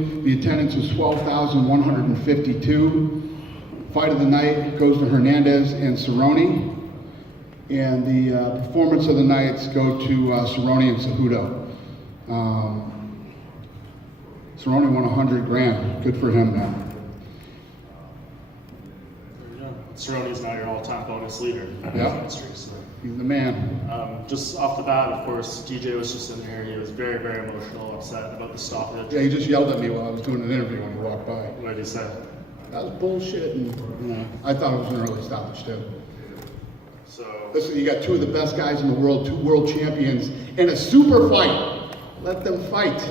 The attendance was 12,152. Fight of the night goes to Hernandez and Cerrone. And the performance of the nights go to Cerrone and Cejudo. Cerrone won 100 grand. Good for him, man. Cerrone's now your all-time bonus leader. Yeah, so. He's the man. Just off the bat, of course, TJ was just in here. He was very, very emotional, upset about the stoppage. Yeah, he just yelled at me while I was doing an interview when he walked by. What did he say? That was bullshit, and I thought it was an early stoppage too. So listen, you got two of the best guys in the world, two world champions, in a super fight. Let them fight.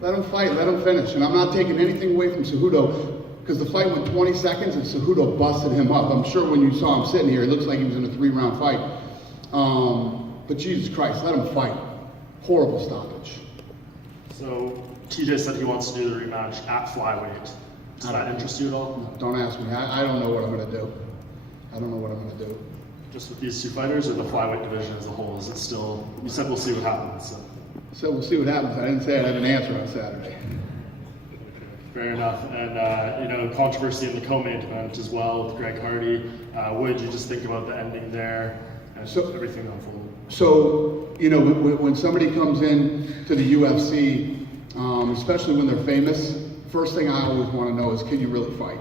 Let them fight. Let them finish. And I'm not taking anything away from Cejudo, because the fight went 20 seconds and Cejudo busted him up. I'm sure when you saw him sitting here, it looks like he was in a 3-round fight. But Jesus Christ, let him fight. Horrible stoppage. So TJ said he wants to do the rematch at flyweight. Does that interest you at all? No, don't ask me. I don't know what I'm going to do. I don't know what I'm going to do. Just with these two fighters, or the flyweight division as a whole? Is it still? You said we'll see what happens. So we'll see what happens. I didn't say I'd have an answer on Saturday. Fair enough. And controversy in the co-main event as well with Greg Hardy. What did you just think about the ending there and everything unfolded? So, when somebody comes in to the UFC, especially when they're famous, first thing I always want to know is, can you really fight?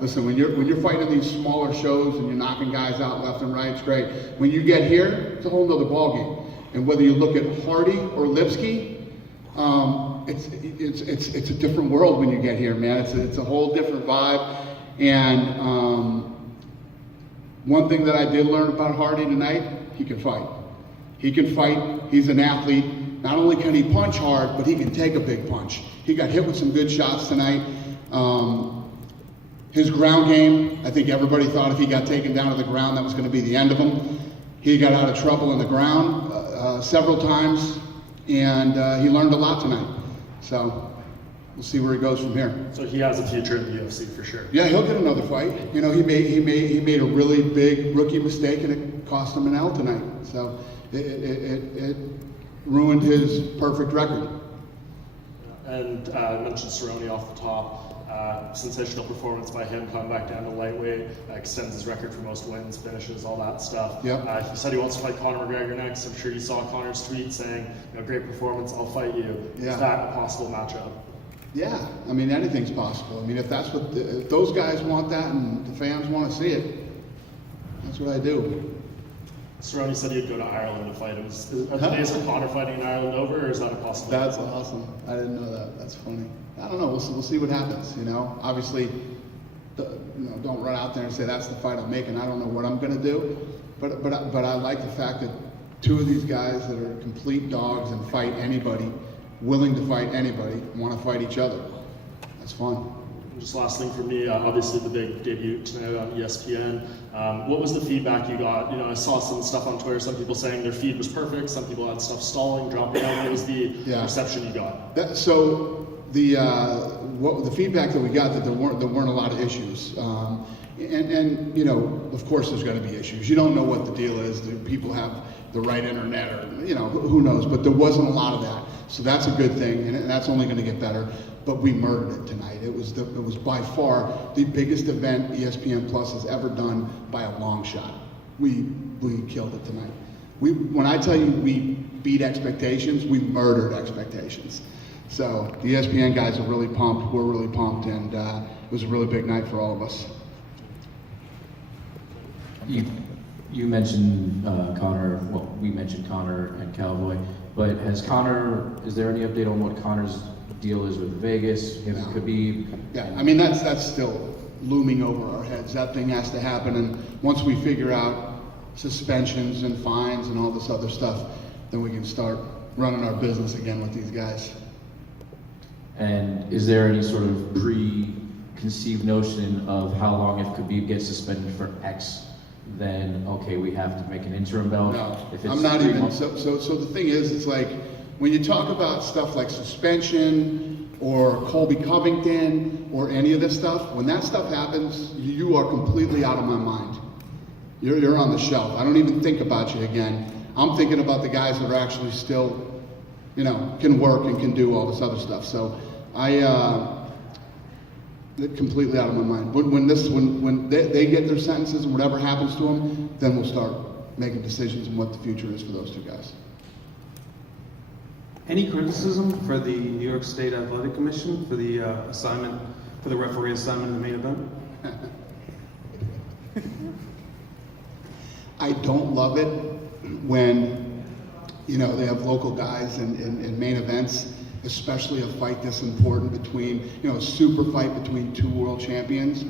Listen, when you're fighting these smaller shows and you're knocking guys out left and right, it's great. When you get here, it's a whole nother ballgame. And whether you look at Hardy or Lipsky, it's a different world when you get here, man. It's a whole different vibe. And one thing that I did learn about Hardy tonight, he can fight. He can fight. He's an athlete. Not only can he punch hard, but he can take a big punch. He got hit with some good shots tonight. His ground game, I think everybody thought if he got taken down to the ground, that was going to be the end of him. He got out of trouble in the ground several times, and he learned a lot tonight. So we'll see where he goes from here. So he has a future in the UFC for sure. Yeah, he'll get another fight. He made a really big rookie mistake, and it cost him an L tonight. So it ruined his perfect record. And I mentioned Cerrone off the top. Sensational performance by him, coming back down to lightweight, extends his record for most wins, finishes, all that stuff. Yep. He said he wants to fight Conor McGregor next. I'm sure you saw Conor's tweet saying, great performance, I'll fight you. Yeah. Is that a possible matchup? Yeah, I mean, anything's possible. I mean, if those guys want that and the fans want to see it, that's what I do. Cerrone said he'd go to Ireland to fight him. Are the days of Conor fighting in Ireland over, or is that a possibility? That's awesome. I didn't know that. That's funny. I don't know. We'll see what happens. Obviously, don't run out there and say that's the fight I'm making. I don't know what I'm going to do, but I like the fact that two of these guys that are complete dogs and fight anybody, willing to fight anybody, want to fight each other. That's fun. Just last thing for me, obviously the big debut tonight on ESPN. What was the feedback you got? I saw some stuff on Twitter, some people saying their feed was perfect, some people had stuff stalling, dropping out. What was the reception you got? The feedback that we got, that there weren't a lot of issues. Of course there's going to be issues. You don't know what the deal is. Do people have the right internet, or who knows? But there wasn't a lot of that, so that's a good thing, and that's only going to get better. But we murdered it tonight. It was by far the biggest event ESPN Plus has ever done by a long shot. We killed it tonight. When I tell you we beat expectations, we murdered expectations. So the ESPN guys are really pumped. We're really pumped, and it was a really big night for all of us. You mentioned Conor. Well, we mentioned Conor and Cowboy, but is there any update on what Conor's deal is with Vegas, Khabib? Yeah, I mean that's still looming over our heads. That thing has to happen, and once we figure out suspensions and fines and all this other stuff, then we can start running our business again with these guys. And is there any sort of preconceived notion of how long, if Khabib gets suspended for X, then okay, we have to make an interim belt? No, if it's I'm not even. months? So the thing is, it's like when you talk about stuff like suspension or Colby Covington or any of this stuff, when that stuff happens, you are completely out of my mind. You're on the shelf. I don't even think about you again. I'm thinking about the guys that are actually still, can work and can do all this other stuff. So They're completely out of my mind. When they get their sentences and whatever happens to them, then we'll start making decisions on what the future is for those two guys. Any criticism for the New York State Athletic Commission for the assignment, for the referee assignment in the main event? I don't love it when, they have local guys in main events, especially a fight this important between, a super fight between two world champions.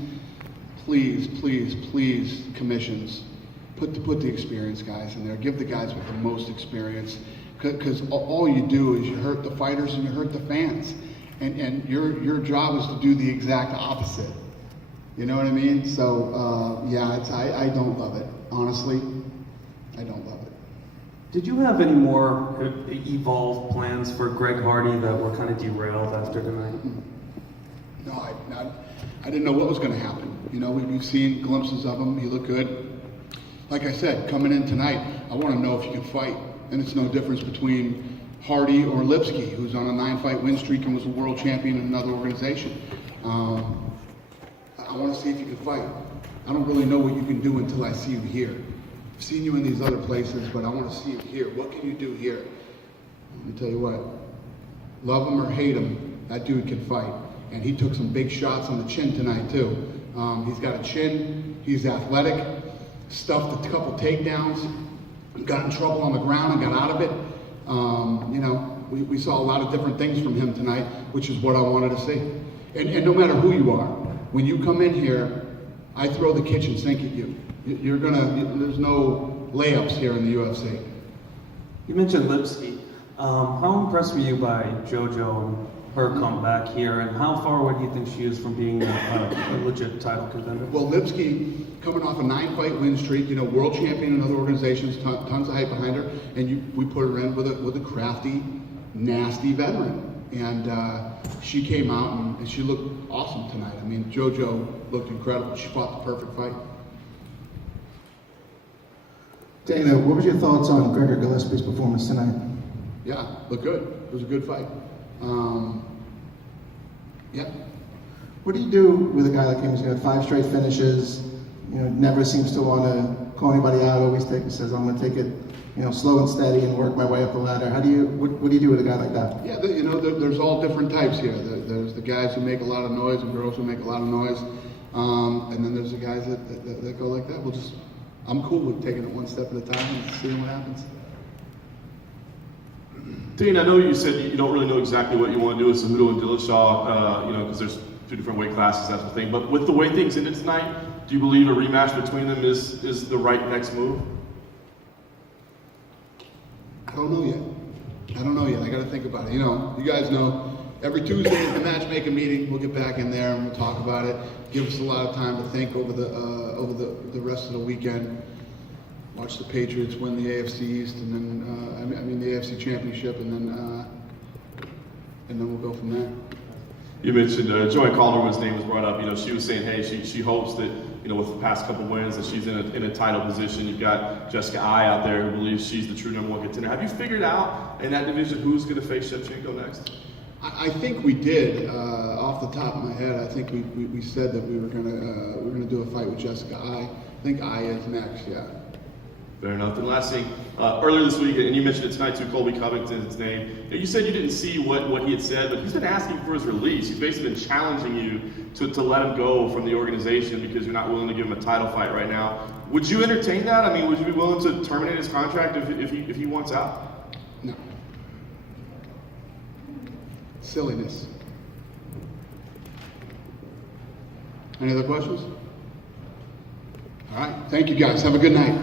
Please, please, please, commissions, put the experienced guys in there. Give the guys with the most experience, because all you do is you hurt the fighters and you hurt the fans. And your job is to do the exact opposite. You know what I mean? So, I don't love it. Honestly, I don't love it. Did you have any more evolved plans for Greg Hardy that were kind of derailed after tonight? No, I didn't know what was going to happen. We've seen glimpses of him. He looked good. Like I said, coming in tonight, I want to know if you can fight. And it's no difference between Hardy or Lipsky, who's on a 9-fight win streak and was a world champion in another organization. I want to see if you can fight. I don't really know what you can do until I see you here. I've seen you in these other places, but I want to see you here. What can you do here? Let me tell you what. Love him or hate him, that dude can fight. And he took some big shots on the chin tonight, too. He's got a chin. He's athletic. Stuffed a couple takedowns. Got in trouble on the ground and got out of it. We saw a lot of different things from him tonight, which is what I wanted to see. And no matter who you are, when you come in here, I throw the kitchen sink at you. There's no layups here in the UFC. You mentioned Lipsky. How impressed were you by JoJo and her comeback here, and how far away do you think she is from being a legit title contender? Well, Lipsky, coming off a 9-fight win streak, world champion in other organizations, tons of hype behind her, and we put her in with a crafty, nasty veteran. And she came out and she looked awesome tonight. I mean, JoJo looked incredible. She fought the perfect fight. Dana, what was your thoughts on Gregor Gillespie's performance tonight? Yeah, looked good. It was a good fight. What do you do with a guy like him? He's got 5 straight finishes. Never seems to want to call anybody out. Always says, I'm going to take it, slow and steady and work my way up the ladder. What do you do with a guy like that? Yeah, there's all different types here. There's the guys who make a lot of noise and girls who make a lot of noise, and then there's the guys that go like that. I'm cool with taking it one step at a time and seeing what happens. Dean, I know you said you don't really know exactly what you want to do with Cejudo and Dillashaw, because there's 2 different weight classes, that sort of thing. But with the way things ended tonight, do you believe a rematch between them is the right next move? I don't know yet. I got to think about it. You guys know, every Tuesday is the matchmaking meeting. We'll get back in there and we'll talk about it. Give us a lot of time to think over the rest of the weekend. Watch the Patriots win the AFC East and then the AFC Championship, and then we'll go from there. You mentioned Joy Calderwood's name was brought up. She was saying, hey, she hopes that with the past couple wins that she's in a title position. You've got Jessica Ai out there who believes she's the true #1 contender. Have you figured out in that division who's going to face Shevchenko next? I think we did. Off the top of my head, I think we said that we were gonna do a fight with Jessica Ai. I think Ai is next. Yeah. Fair enough. And last thing, earlier this week, and you mentioned it tonight too, Colby Covington's name. You said you didn't see what he had said, but he's been asking for his release. He's basically been challenging you to let him go from the organization because you're not willing to give him a title fight right now. Would you entertain that? I mean, would you be willing to terminate his contract if he wants out? No. Silliness. Any other questions? All right. Thank you guys. Have a good night.